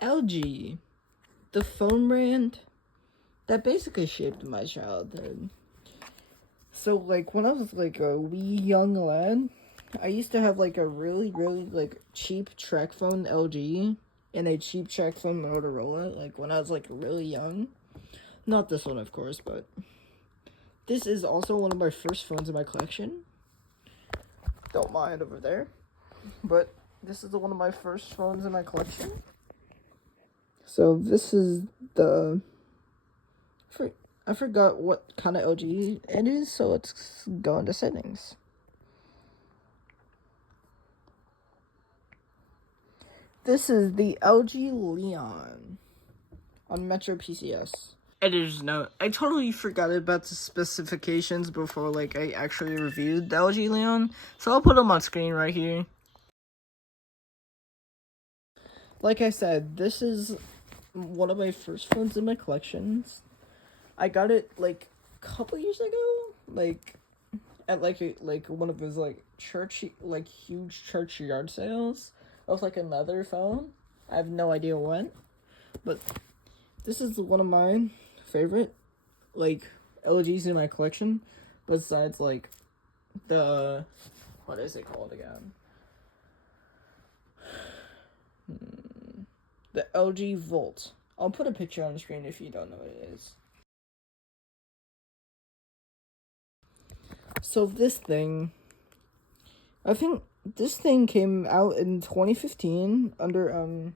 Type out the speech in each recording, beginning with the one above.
LG, the phone brand that basically shaped my childhood. So, like, when I was, like, a wee young lad, I used to have, like, a really, really, like, cheap track phone LG and a cheap track phone Motorola, like, when I was, like, really young. Not this one, of course, but this is also one of my first phones in my collection. Don't mind over there. But this is one of my first phones in my collection. So this is the... I forgot what kind of LG it is, so let's go into settings. This is the LG Leon on Metro PCS. Editor's note, I totally forgot about the specifications before like I actually reviewed the LG Leon, so I'll put them on screen right here. Like I said, this is one of my first phones in my collections. I got it like a couple years ago, like at like one of those like huge church yard sales of like another phone. I have no idea when, but this is one of my favorite like LGs in my collection. Besides like the what is it called again? The LG Volt. I'll put a picture on the screen if you don't know what it is. So this thing, I think this thing came out in 2015 under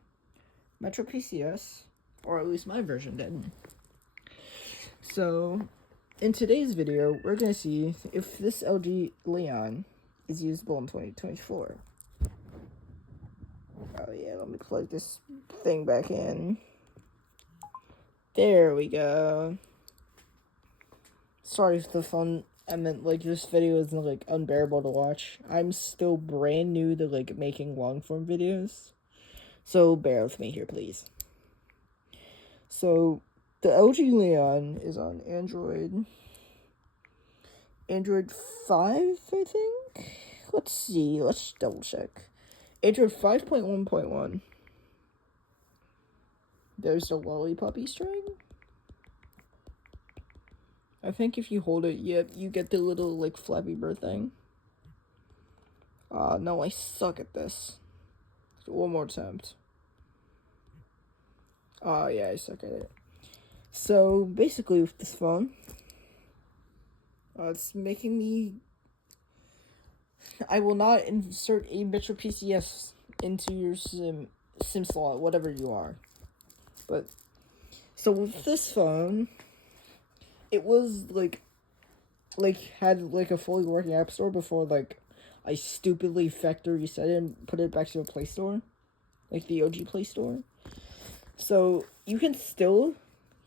Metro PCS, or at least my version did. So in today's video, we're gonna see if this LG Leon is usable in 2024. Oh yeah, let me plug this thing back in. There we go. Sorry if the phone, I meant like this video isn't like unbearable to watch. I'm still brand new to like making long form videos, so bear with me here, please. So the LG Leon is on Android 5, I think. Let's see. Let's double check. Android 5.1.1. There's the lollipop Easter egg. I think if you hold it, yep, you get the little, like, Flappy Bird thing. No, I suck at this. One more attempt. Yeah, I suck at it. So, basically, with this phone, it's making me... I will not insert a Metro PCS into your SIM slot, whatever you are. But, so with this phone, it was, had, like, a fully working app store before, like, I stupidly factory reset it and put it back to a Play Store. Like, the OG Play Store. So, you can still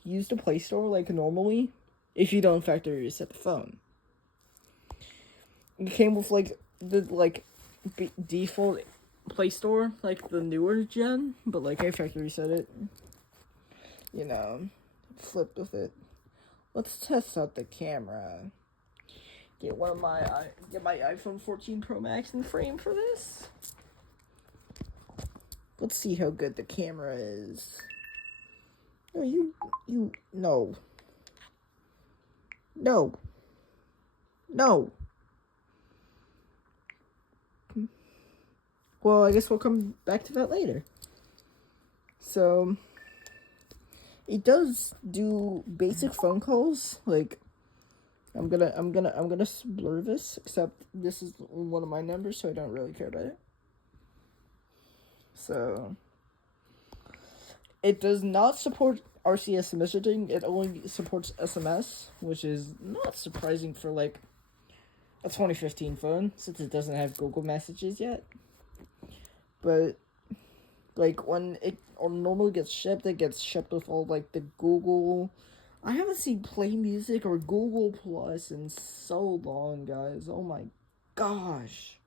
use the Play Store, like, normally, if you don't factory reset the phone. It came with, like, the, like, default Play Store, like, the newer gen, but, like, I factory reset it. You know, flipped with it. Let's test out the camera. Get my iPhone 14 Pro Max in frame for this. Let's see how good the camera is. No, no. No. No. Well, I guess we'll come back to that later. So, it does do basic phone calls, like, I'm gonna blur this, except this is one of my numbers, so I don't really care about it. So, it does not support RCS messaging, it only supports SMS, which is not surprising for, like, a 2015 phone, since it doesn't have Google Messages yet. But, like, when it normally gets shipped, it gets shipped with all, like, the Google... I haven't seen Play Music or Google Plus in so long, guys. Oh my gosh.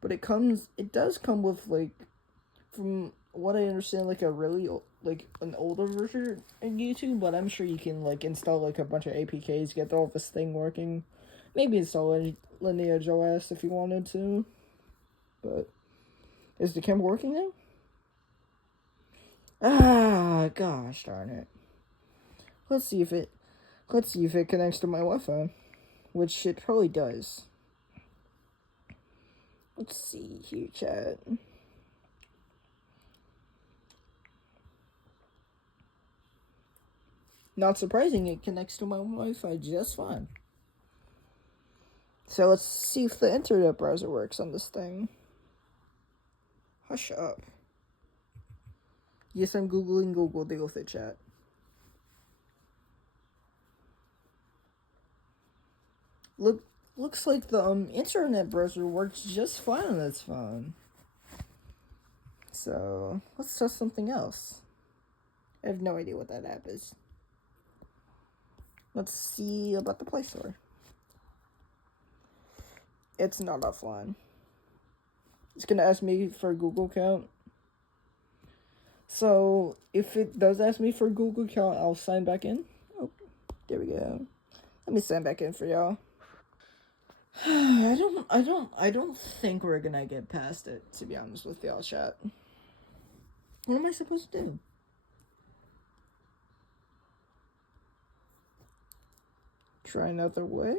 But it does come with, like, from what I understand, like, a really, like, an older version in YouTube, but I'm sure you can, like, install, like, a bunch of APKs, get all this thing working. Maybe install Lineage OS if you wanted to. But, is the camera working now? Ah, gosh darn it. Let's see if it connects to my Wi-Fi, which it probably does. Let's see here, chat. Not surprising, it connects to my Wi-Fi just fine. So let's see if the internet browser works on this thing. Hush up. Yes, I'm Googling Google. Deal with it, chat. Looks like the internet browser works just fine on this phone. So let's test something else. I have no idea what that app is. Let's see about the Play Store. It's not offline. It's gonna ask me for a Google account. So if it does ask me for a Google account, I'll sign back in. Oh, there we go. Let me sign back in for y'all. I don't think we're gonna get past it, to be honest with y'all, chat. What am I supposed to do? Try another way?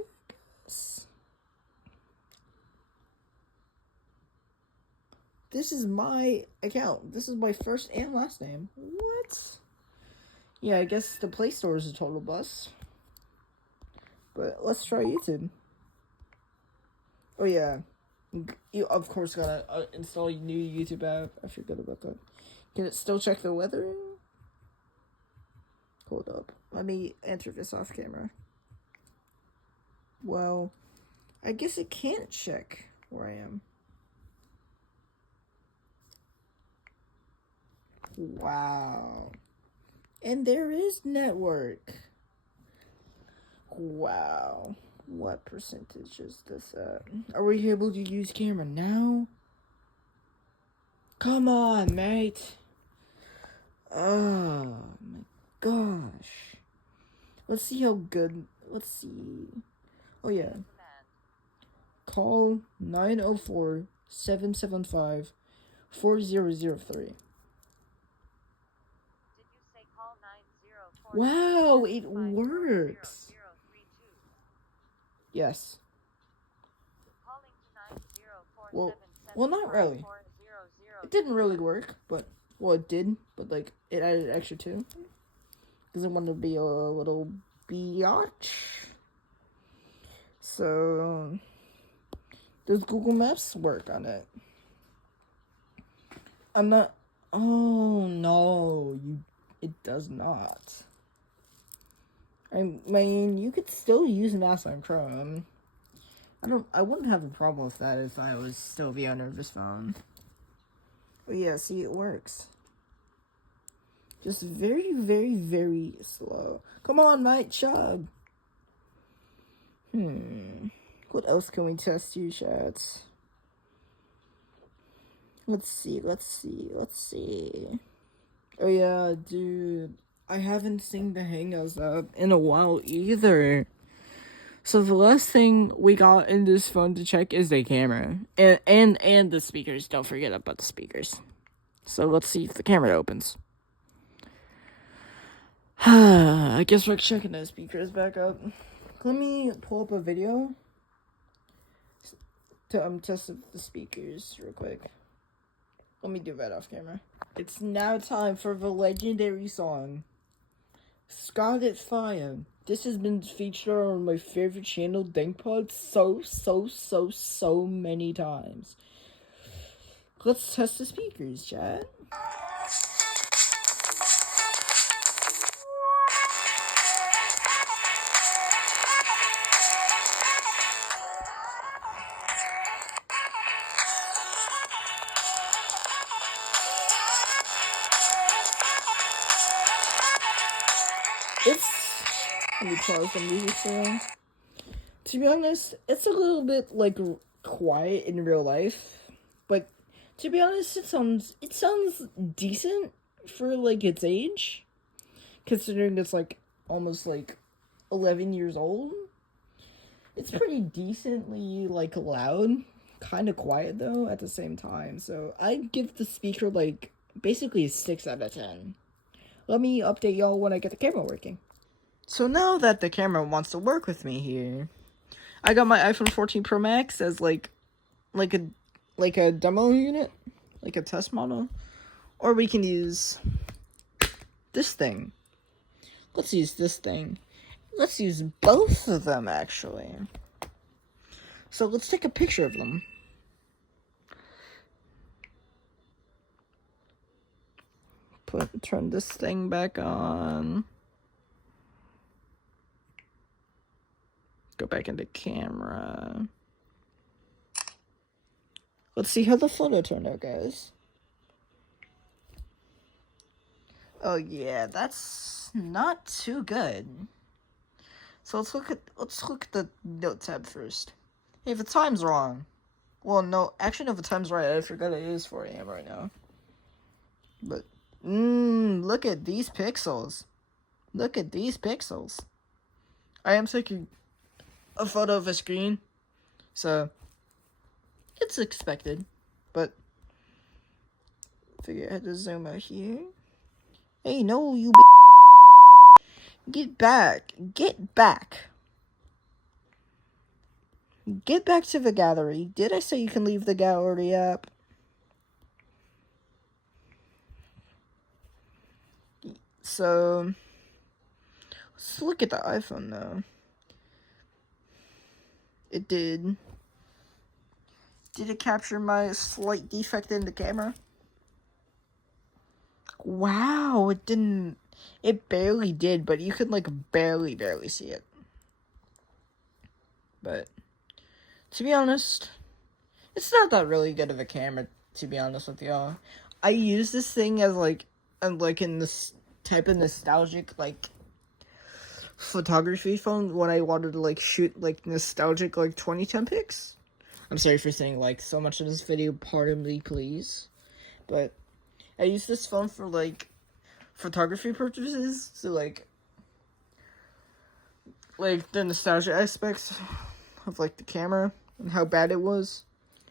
This is my account. This is my first and last name. What? Yeah, I guess the Play Store is a total bust. But let's try YouTube. Oh yeah, you of course gotta install a new YouTube app. I forgot about that. Can it still check the weather? Hold up. Let me enter this off camera. Well, I guess it can't check where I am. Wow. And there is network. Wow. What percentage is this at? Are we able to use camera now? Come on, mate. Oh my gosh. Let's see how good. Let's see. Oh yeah. Call 904-775-4003. Wow, it works. Yes. Well, not really. It didn't really work, but well, it did, but like it added extra two. Because it wanted to be a little biatch. So does Google Maps work on it? I'm not. Oh no, it does not. I mean, you could still use Maps on Chrome. I wouldn't have a problem with that if I was still the owner of this phone. But yeah, see, it works. Just very, very, very slow. Come on, mate, chub. What else can we test you, chats? Let's see. Oh yeah, dude. I haven't seen the Hangouts up in a while either. So the last thing we got in this phone to check is the camera. And the speakers. Don't forget about the speakers. So let's see if the camera opens. I guess we're checking the speakers back up. Let me pull up a video to test the speakers real quick. Let me do that off camera. It's now time for the legendary song, Scarlet Fire. This has been featured on my favorite channel, DankPod, so many times. Let's test the speakers, chat. Let me pause the music for. To be honest, it's a little bit like quiet in real life, but to be honest, it sounds decent for like its age, considering it's like almost like 11 years old. It's pretty decently like loud, kind of quiet though at the same time. So I'd give the speaker like basically a 6 out of 10. let me update y'all when I get the camera working. So now that the camera wants to work with me here, I got my iPhone 14 Pro Max as like a demo unit, like a test model, or we can use this thing. Let's use this thing. Let's use both of them actually. So let's take a picture of them. Turn this thing back on. Go back into camera. Let's see how the photo turned out, guys. Oh yeah, that's not too good. So let's look at the note tab first. Hey, if the time's wrong. Well, no, actually no, if the time's right, I forgot it is 4 a.m. right now. But look at these pixels. Look at these pixels. I am taking a photo of a screen, so it's expected, but figure I had to zoom out here. Hey, no, you get back. Get back. Get back to the gallery. Did I say you can leave the gallery app? So, let's look at the iPhone now. It did. Did it capture my slight defect in the camera? Wow, it didn't. It barely did, but you could like barely see it. But to be honest, it's not that really good of a camera, to be honest with y'all. I use this thing as like in this type of nostalgic like photography phone when I wanted to like shoot like nostalgic like 2010 pics. I'm sorry for saying like so much in this video, pardon me please. But I use this phone for like photography purposes, so like the nostalgia aspects of like the camera and how bad it was,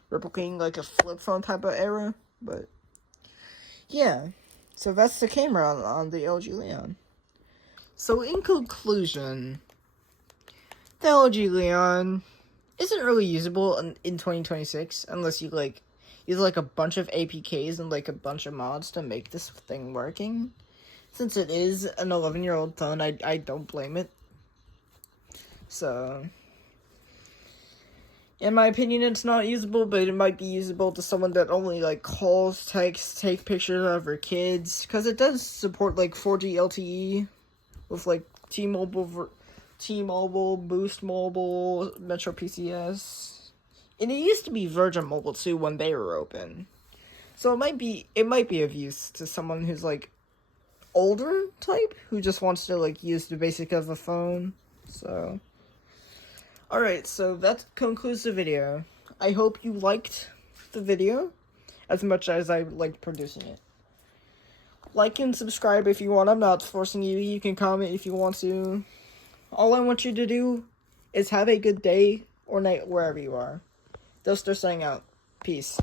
replicating like a flip phone type of era. But yeah, so that's the camera on the LG Leon. So in conclusion, the LG Leon isn't really usable in 2026 unless you like use like a bunch of APKs and like a bunch of mods to make this thing working. Since it is an 11-year-old phone, I don't blame it. So, in my opinion, it's not usable, but it might be usable to someone that only like calls, texts, take pictures of her kids, because it does support like 4G LTE with like T-Mobile, Boost Mobile, Metro PCS, and it used to be Virgin Mobile too when they were open. So it might be of use to someone who's like older type who just wants to like use the basic of a phone. So alright, so that concludes the video. I hope you liked the video as much as I liked producing it. Like and subscribe if you want. I'm not forcing you. You can comment if you want to. All I want you to do is have a good day or night wherever you are. They'll start saying out. Peace.